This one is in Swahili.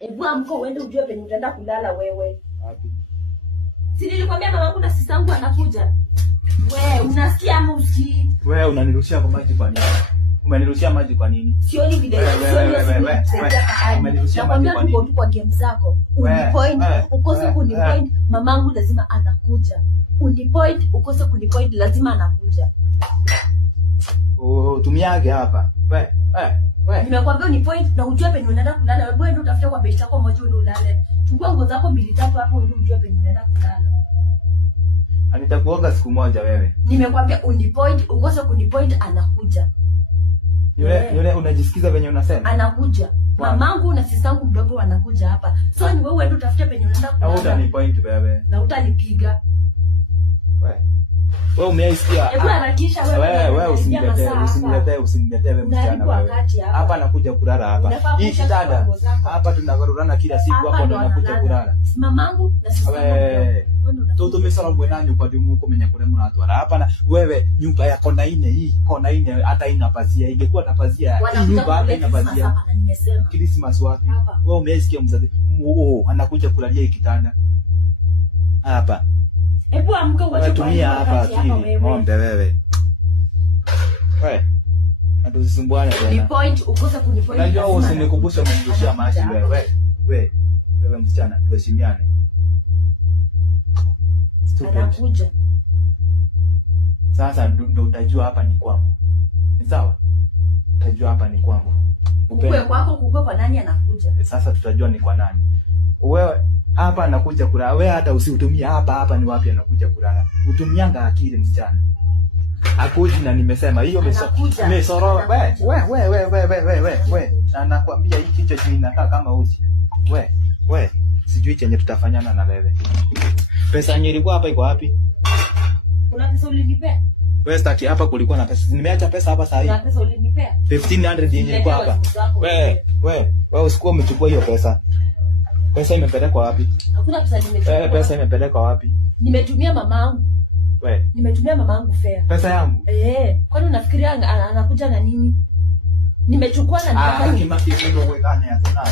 Hebu amka uende ujue penye utaenda kulala wewe. Wapi? Si nilikwambia mama yangu na sisi yangu anakuja. Wewe unasikia ama usikii? Wewe unanirushia kwa maji kwa nini? Umenirushia maji kwa nini? Sioni video. Umenirushia maji kwa nini? Uko tu kwa game zako. Unipoint, ukose kunipoint, mamangu lazima anakuja. Unipoint, ukose kunipoint, lazima anakuja. Tumiage hapa. Wewe. Nimekwambia unipoint na ujue penye unaenda kulala. Wewe ndio utafuta kwa best yako moja ndio ulale. Chukua nguo zako 2-3 hapo ndio ujue penye unaenda kulala. Nitakuoga siku moja wewe. Nimekwambia unipoint, ukose kunipoint anakuja. Yule unajisikiza venye unasema? Anakuja. Mamangu na sistangu mdogo wanakuja hapa. So ni wewe ndio utafute penye unaenda kulala. Na utanipoint wewe. Na utanipiga. Wewe umeisikia? Hebu harakisha Wewe usiniletee wewe msichana wewe. Hapa nakuja kulala hapa. Hii kitanda. Hapa tunagarurana kila siku hapo ndo nakuja kulala. Mamangu na sistangu. Toto mesara mwenanyo kwa dimu kumenya kule mnatwara. Hapa na wewe nyumba ya kona ine hii, kona ine hata ina pazia. Ingekuwa na pazia. Nyumba hapa ina pazia. Christmas wapi? Wewe umeisikia mzazi? Anakuja kulalia hii kitanda. Hapa. Hebu amka uache tumia hapa akili. Ng'ombe wewe. Wewe. Hatusisumbuane tena. Ni point ukose kunipoint. Unajua usinikumbushe umenirushia maji wewe. Wewe msichana tuheshimiane. Anakuja. Sasa ndo utajua hapa ni kwangu. Ni sawa? Utajua hapa ni kwangu. Ukwe kwako kukwe kwa nani anakuja? Sasa tutajua ni kwa nani. Wewe hapa anakuja kulala. Wewe hata usiutumie hapa ni wapi anakuja kulala. Utumianga akili msichana. Akuji na nimesema hiyo mesoro. Wewe. Na nakwambia hii kichwa juu inakaa kama uji. Wewe. Sijui chenye tutafanyana na wewe. Pesa yenyewe ilikuwa hapa iko wapi? Kuna pesa ulinipea? Wewe staki hapa kulikuwa na pesa. Nimeacha pesa hapa sasa hivi. Kuna pesa ulinipea? 1500 yenyewe ilikuwa hapa. Wewe usikuwa umechukua hiyo pesa. Pesa imepelekwa wapi? Hakuna pesa nimechukua. Pesa imepelekwa wapi? Nimetumia mamangu. Wewe. Nimetumia mamangu fare. Pesa yangu? Kwani unafikiria anakuja na nini? Nimechukua na nikafanya. Kimaki ndio wewe gani hapo na